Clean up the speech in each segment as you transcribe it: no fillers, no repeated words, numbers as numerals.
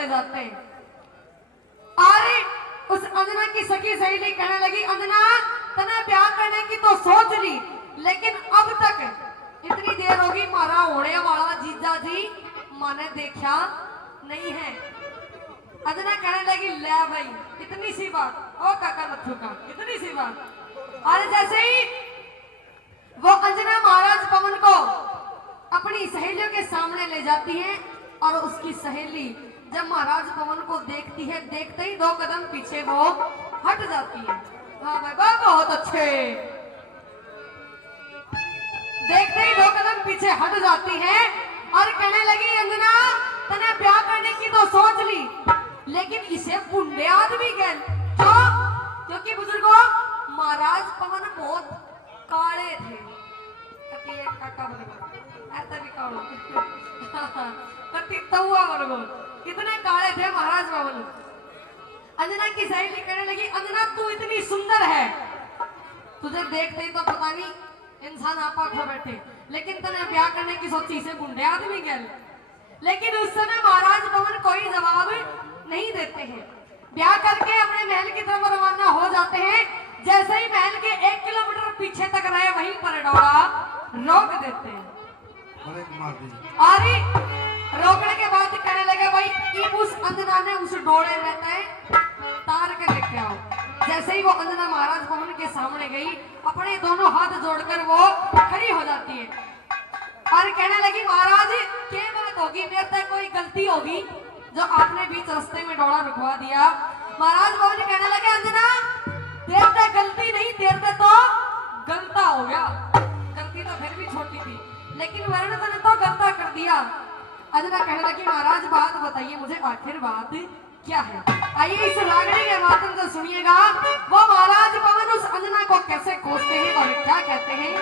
चले जाते हैं। अरे उस अंजना की सखी सहेली कहने लगी, अंजना तने ब्याह करने की तो सोच ली, लेकिन अब तक इतनी देर होगी मारा होने वाला जीजा जी माने देखा नहीं है। अंजना कहने लगी, ले भाई इतनी सी बात, ओ काका नथु का इतनी सी बात। और जैसे ही वो अंजना महाराज पवन को अपनी सहेलियों के सामने ले जाती है और उसकी सहेली जब महाराज पवन को देखती है, देखते ही 2 कदम पीछे वो हट जाती है। हाँ भाई बहुत अच्छे। देखते ही 2 कदम पीछे हट जाती है और कहने लगी, अंजना तने ब्याह करने की तो सोच ली, लेकिन इसे बुंडे आदमी कह क्यों? क्योंकि बुजुर्गों महाराज पवन बहुत काले थे। काका ऐसा भी कालो कितने काले थे महाराज पवन। अंजना की सहेली कहने लगी, अंजना तू इतनी सुंदर है, तुझे देखते ही तो पता नहीं इंसान आपा खो बैठे, लेकिन तने ब्याह करने की सोची से बुंडे आदमी गए। लेकिन उस समय महाराज पवन कोई जवाब नहीं देते हैं। ब्याह करके अपने महल की तरफ रवाना हो जाते हैं। जैसे ही महल के 1 किलोमीटर पीछे तक रहे, वहीं पर डोरा रोक देते हैं। अरे रोकने के बाद कहने लगे, भाई उस अंजना ने उस डोरे में तार के लेके आओ। जैसे ही वो अंजना महाराज पवन के सामने गई, अपने दोनों हाथ जोड़कर वो खड़ी हो जाती है और कहने लगी, महाराज क्या बात होगी, मेरे तक कोई गलती होगी जो आपने बीच रास्ते में डोरा रुकवा दिया। महाराज पवन कहने लगे, अंजना तेरे तक गलती नहीं, तेरे तक तो गलता हो गया। गलती तो फिर भी छोटी थी, लेकिन वर्ण ने तो गलता कर दिया। अंजना कहने लगी, महाराज बात बताइए मुझे, आखिर बात क्या है? आइए इस रागनी के माध्यम से सुनिएगा वो महाराज पवन उस अंजना को कैसे कोसते हैं और क्या कहते हैं।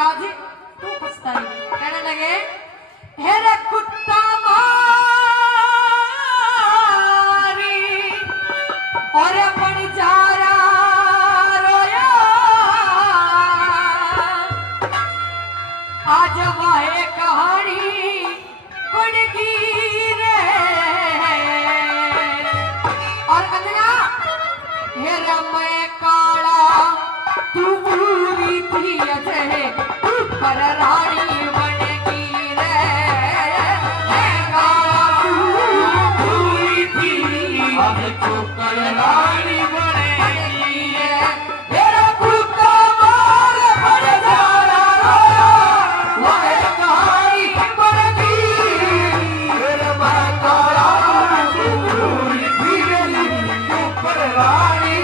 आज तू पछताई। कहने लगे, हेरे कुत्ता मारी और बंजारा रोया, आज वह कहानी बन गई रे। और अंजना, हेरा मैं काला तू पूरी थी अजय पर रानी बनेगी रे। पूरी थी अब तो कर रानी बनेगी रे। मेरा कुत्ता मार बन जाना रोया, वह कहानी बनेगी। मेरा मैं काला पूरी थी तू पर रानी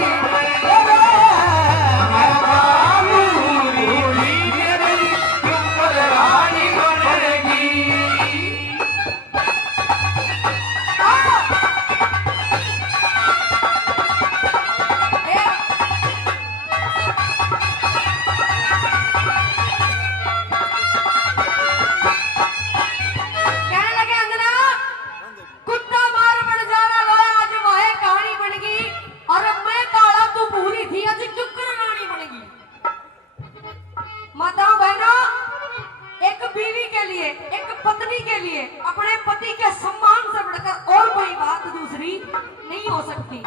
अपने पति के सम्मान से बढ़कर और कोई बात दूसरी नहीं हो सकती।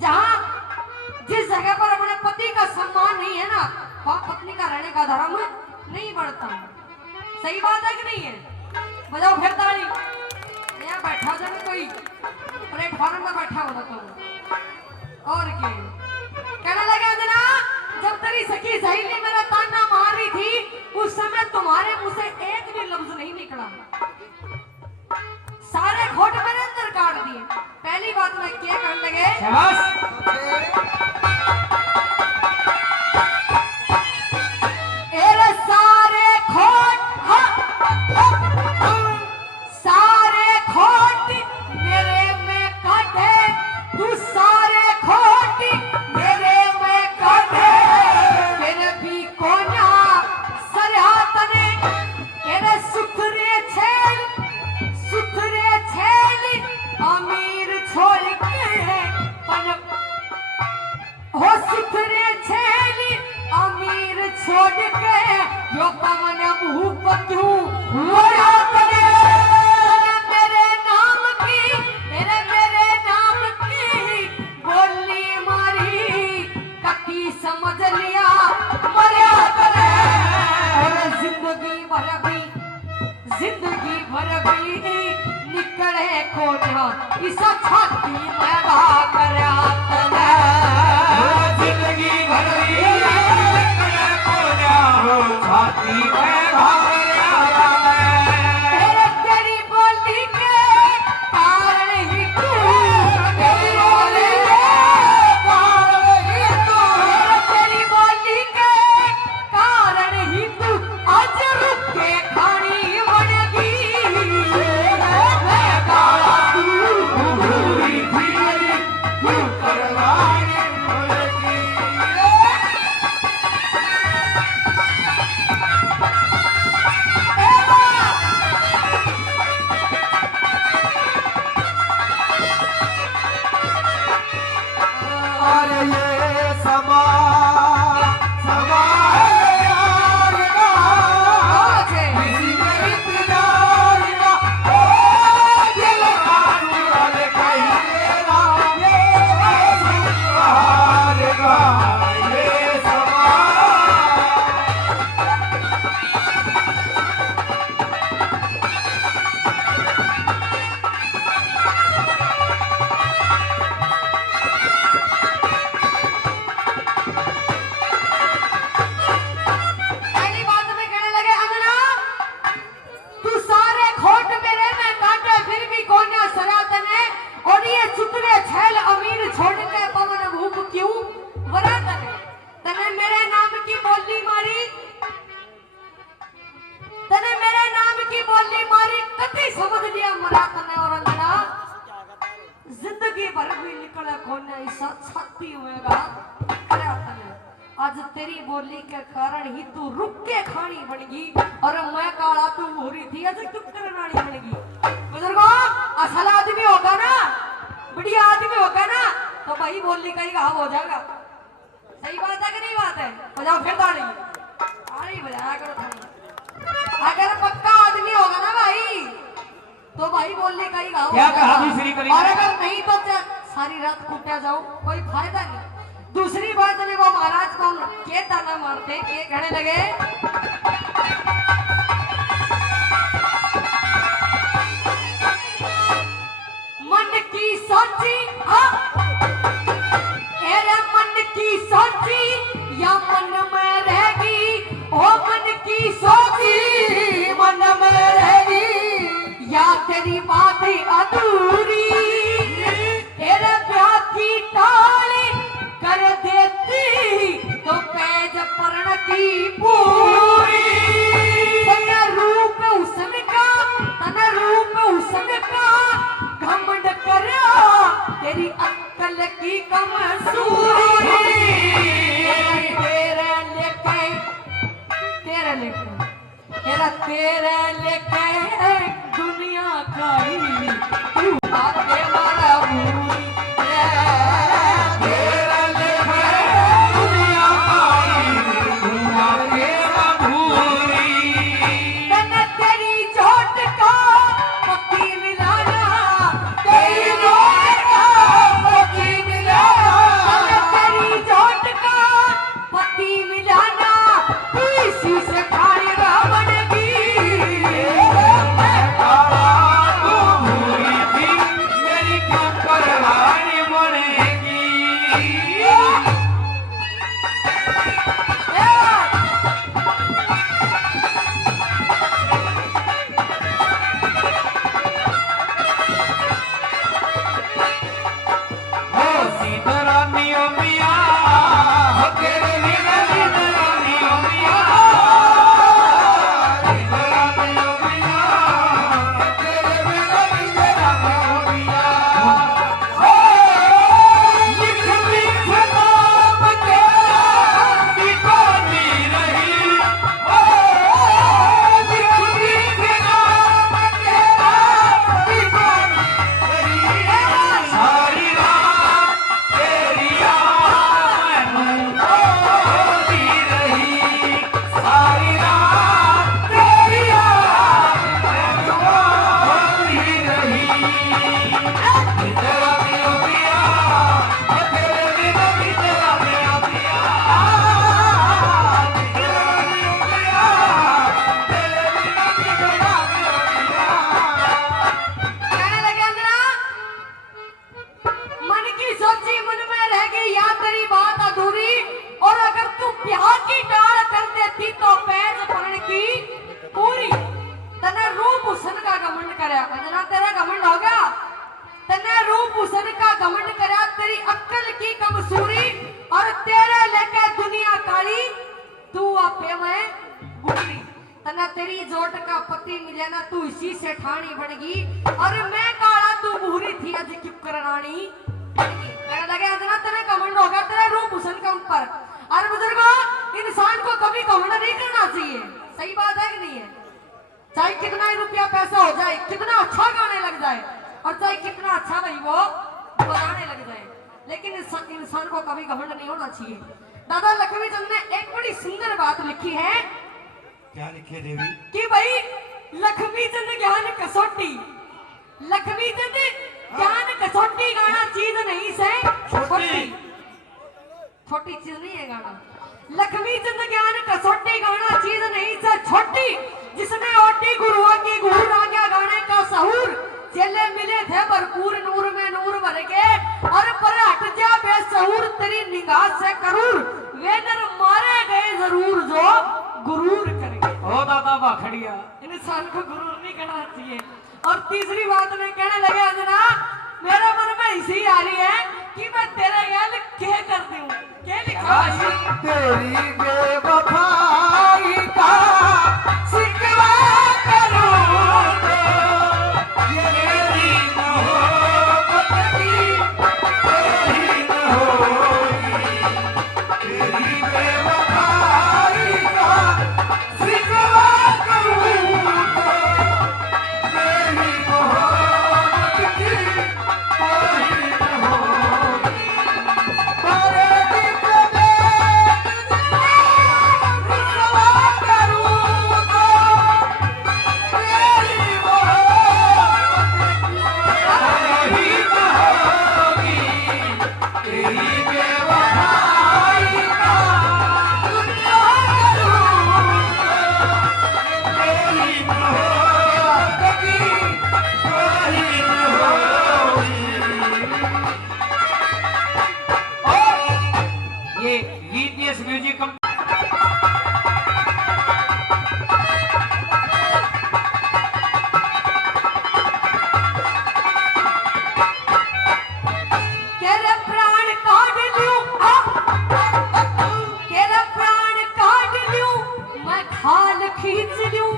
जहां जिस जगह पर अपने पति का सम्मान नहीं है ना, वहां पत्नी का रहने का धर्म नहीं बढ़ता। सही बात है कि नहीं है? बजाओ फिर ताली। यहाँ बैठा जब कोई प्लेटफॉर्म में बैठा होता तो और क्या कहने लगे, अंजना जब तेरी सखी सहेली मेरा ताना मार रही थी, उस समय तुम्हारे मुंह से एक भी लफ्ज नहीं निकला। शाबाश। एरे सारे खोट सारे खोट मेरे में काटे तू सारे खोट मेरे में काटे फिर भी कोना सरहा तने एरे सुथरे छेल अमीर छोड़ के पन हो सुथरे छेली अमीर छोड़ के यो पवन भूप क्यों मोड़ा तने मेरे नाम की मेरे नाम की बोली मारी कटी समझ लिया मरिया तने जिंदगी भर भी निकले कोन्या इसा छाती में गा करया तने जिंदगी भर भी निकले कोन्या छाती में गा करया तेरे तेरी बोली के कारण ही तू तेरी बोली के कारण ही तू तेरी बोली के कारण ही तू आज रुक के खानी बनेगी मैं काला तू पूरी थी तू करवाने पड़ेगी। अरे ये समा यार का किसी के इंतजार का ओ दिल आने वाले कहिएगा ये संसार का ये समा। पहली बात में कहने लगे अंगना तू सारे खोट मेरे में काटे फिर भी कोन्या सरातन है और ये सुतरे छैल अमीर छोड़ के पवन भूप क्यों वरातन है तने मेरे नाम की बोली मारी कति समझ लिया मरातन है और अंगना जिंदगी भर भी निकले कोन्या इसा छाती होएगा करातन है आज तेरी बोली के कारण ही तू रुक के खानी बनेगी और मैं काला तू भूरी थी आज तू करनानी बनेगी। बुजुर्गों असल आदमी होगा ना बढ़िया आदमी होगा ना तो भाई बोली का ही घाव हो जाएगा। सही बात है कि नहीं बात है? हो जाओ फिर ताड़ी ताड़ी बजाया करो थाली। अगर पक्का आदमी होगा ना भाई तो भाई बोलने का ही घाव क्या कहा दूसरी कली और अगर नहीं तो सारी रात कूटा जाओ कोई फायदा नहीं। दूसरी बात में वो महाराज को के ताना मारते के कहने लगे मन की सोची मन की सोची या मन में रहेगी ओ मन की सोची मन में रहेगी या तेरी बात अधूरी तेरे प्यार की टाली कर देती तो पेज पर्ण की पूरी तन रूप उसका घमंड करा तेरी अक्ल की कमजोरी तेरे लेके दुनिया का ही तू आगे वाला भूरी तेरा लेके दुनिया का ही दुनिया के पति मिले ना तू इसी से ठाणी बनेगी। अरे मैं काला तू बूरी थी आज क्यों करानी कहने लगे अंजना तेरे कमेंट होगा तेरे रूप हुसैन के ऊपर। अरे बुजुर्गो इंसान को कभी कमेंट नहीं करना चाहिए, सही बात है कि नहीं है? चाहे कितना ही रुपया पैसा हो जाए, कितना अच्छा गाने लग जाए और चाहे कितना अच्छा भाई वो बजाने लग जाए, लेकिन इंसान को कभी घमंड नहीं होना चाहिए। दादा लक्ष्मी चंद ने एक बड़ी सुंदर बात लिखी है। क्या लिखे देवी? कि भाई लक्ष्मी चंद ज्ञान कसौटी, लक्ष्मी चंद ज्ञान कसौटी गाना चीज नहीं से छोटी, छोटी चीज नहीं है गाना। लक्ष्मी चंद ज्ञान कसौटी गाना चीज नहीं से छोटी, जिसने ओटी गुरुआ की गुरु आज्ञा गाने का सहूर, चेले मिले थे भरपूर नूर में नूर भर के, और पर हट जा बेसहूर तेरी निगाह से करूर, वे नर मारे गए जरूर जो गुरूर करके। ओ दादा बाखड़िया, इंसान को गुरूर नहीं करना चाहिए। और तीसरी बात में कहने लगे अंजना मेरे मन में इसी आ रही है कि मैं तेरे गैल क्या कर दूं, क्या लिखा है? तेरी बेवफाई का शिकवा करूंगा, ये मेरी मोहब्बत की कोई न होगी। तेरी बेवफाई का शिकवा करूंगा, मेरी मोहब्बत की कोई न होगी। पर ये VPS म्यूजिक खींच लूं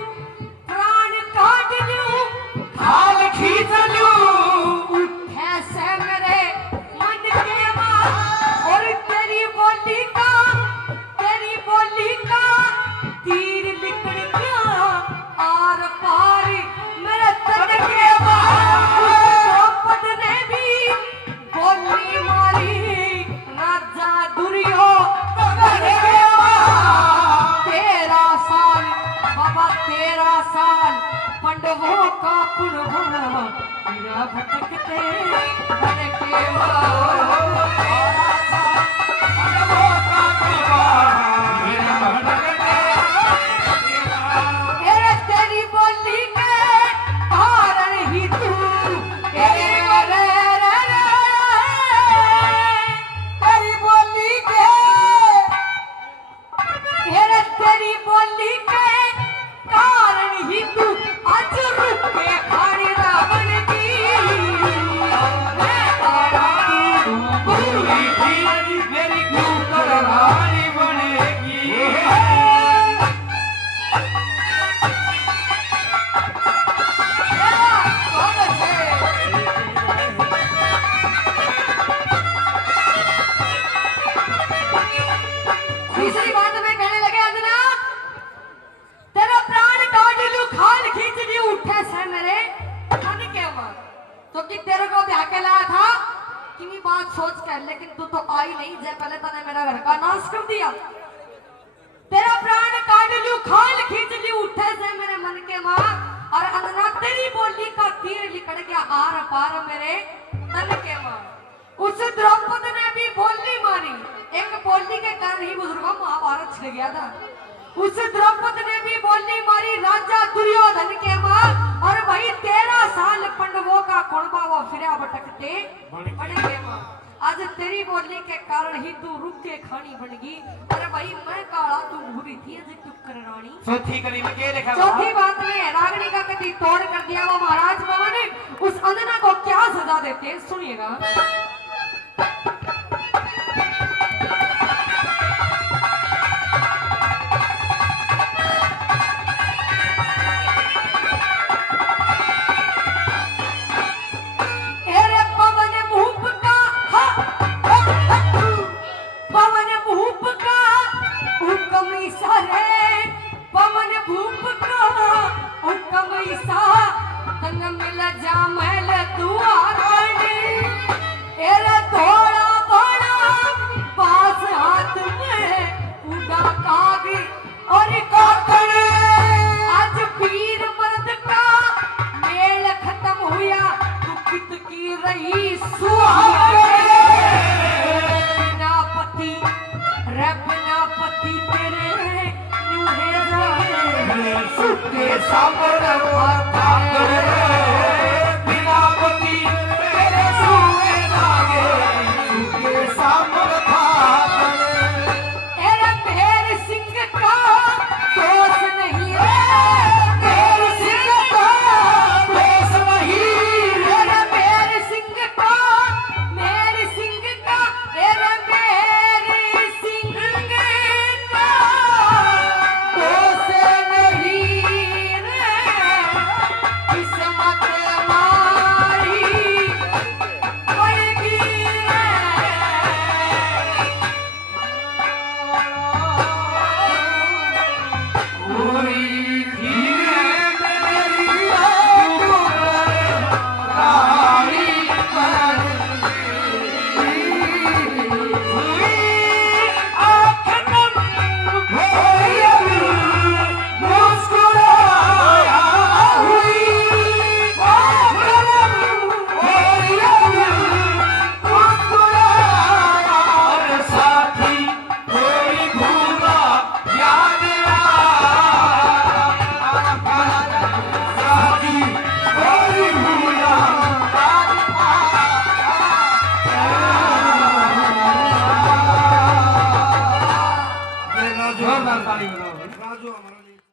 प्राण काट लूं खाल खींच लूं, उठे से मेरे मन के मां, और तेरी बोली का तीर लिकड़ गया आर पार मेरे तन के मां। द्रौपद ने भी बोली मारी राजा दुर्योधन के मां। 13 साल बाबा 13 साल पंडवों का कुर्बान मेरा भटकते मन के मेरे तेरी बोली के कारण ही तू तेरी बोली के तेरी बोली के कारण ही तू आज रुक के खाड़ी रावण की। मैं तारा तू मेरी क्यों करवानी बनेगी। तीसरी बात में कहने लगे अंजना तेरा प्राण काट लूं खाल खींच लूं उठे से मेरे मन के मां। तो कि तेरे को ब्याह के लाया था कि मैं बात सोच कर, लेकिन तू तो आई नहीं जे पहले तने मेरा घर का नाश कर दिया। तेरा प्राण काट लूं खाल खींच लूं उठे से मेरे मन के मां, और अंजना तेरी बोली का तीर लिकड़ गया आर पार मेरे तन के मां। उस द्रौपद ने भी बोली मारी, एक बोली के कारण ही बुजुर्गों महाभारत छिड़ गया था। उस द्रौपद ने भी बोली मारी राजा दुर्योधन के मां, और भाई 13 साल पंडवों का कुणबा वो फिरा भटकते बन के मां। आज तेरी बोली के कारण ही तू रुक के खानी बनेगी। अरे भाई मैं काला तू भूरी थी आज तू कर रानी। चौथी कली में क्या लिखा? चौथी बात में रागनी का कति तोड़ कर दिया वो महाराज पवन उस अंजना को क्या सजा देते हैं सुनिएगा। रबना पति तेरे न्यूहे जाए सुते सामने माता